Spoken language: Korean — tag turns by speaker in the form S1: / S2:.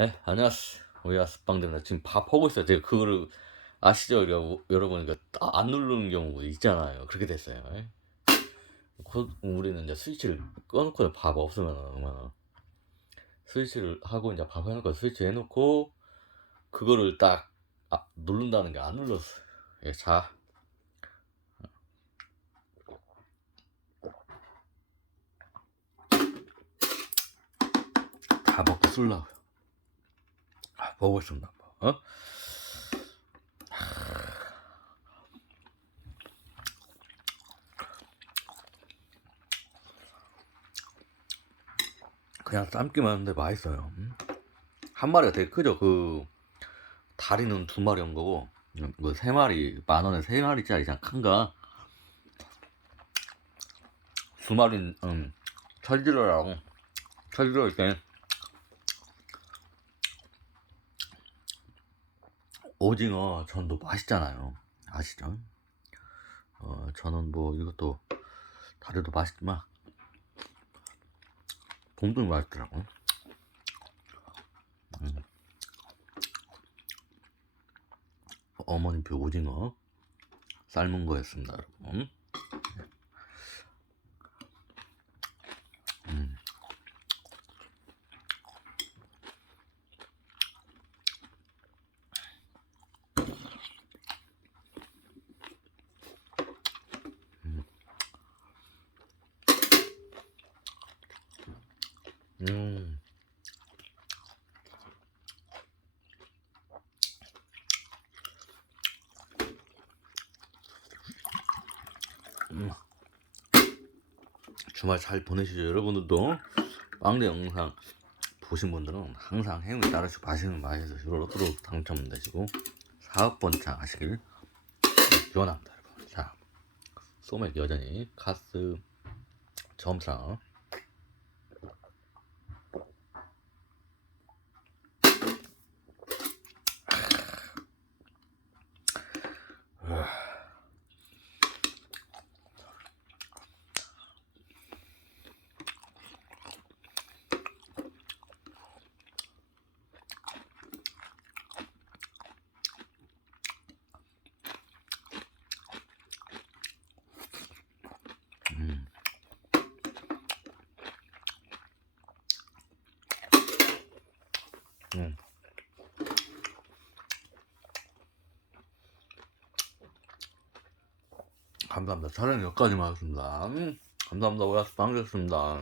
S1: 네, 안녕하세요. 우리 아스빵입니다. 지금 밥 하고 있어요. 제가 그거를 아시죠? 여러분, 여러분, 이거 딱안 누르는 경우 있잖아요. 그렇게 됐어요. 예? 곧 우리는 이제 스위치를 꺼놓고 밥 없으면 그러면 스위치를 하고 이제 밥 해놓고 스위치 해놓고 그거를 딱 아, 누른다는 게 안 눌렀어요. 예, 자. 다 먹고 쓸라고요. 아, 보고 있습니다. 어? 그냥 삶기만 하는데 맛있어요. 음. 한 마리가 되게 크죠. 그 다리는 두 마리 온 거고 그 세 마리 만 원에 세 마리짜리 그냥 큰가 두 마리 음 철질러라고 철질러 이렇게 오징어 전도 맛있잖아요. 아시죠? 어, 저는 뭐 이것도 다리도 맛있지만 곰도 맛있더라고. 음. 어머님표 오징어 삶은 거였습니다, 여러분. 음. 음. 주말 잘 보내시죠 여러분들도 빵대 영상 보신 분들은 항상 행운이 따르시고 맛있는 맛에서 로또로 당첨되시고 사업 번창 하시길 기원합니다 여러분 자 소맥 여전히 카스 점상 음. 감사합니다. 촬영 여기까지만 하겠습니다. 음, 감사합니다. 오야스 반갑습니다.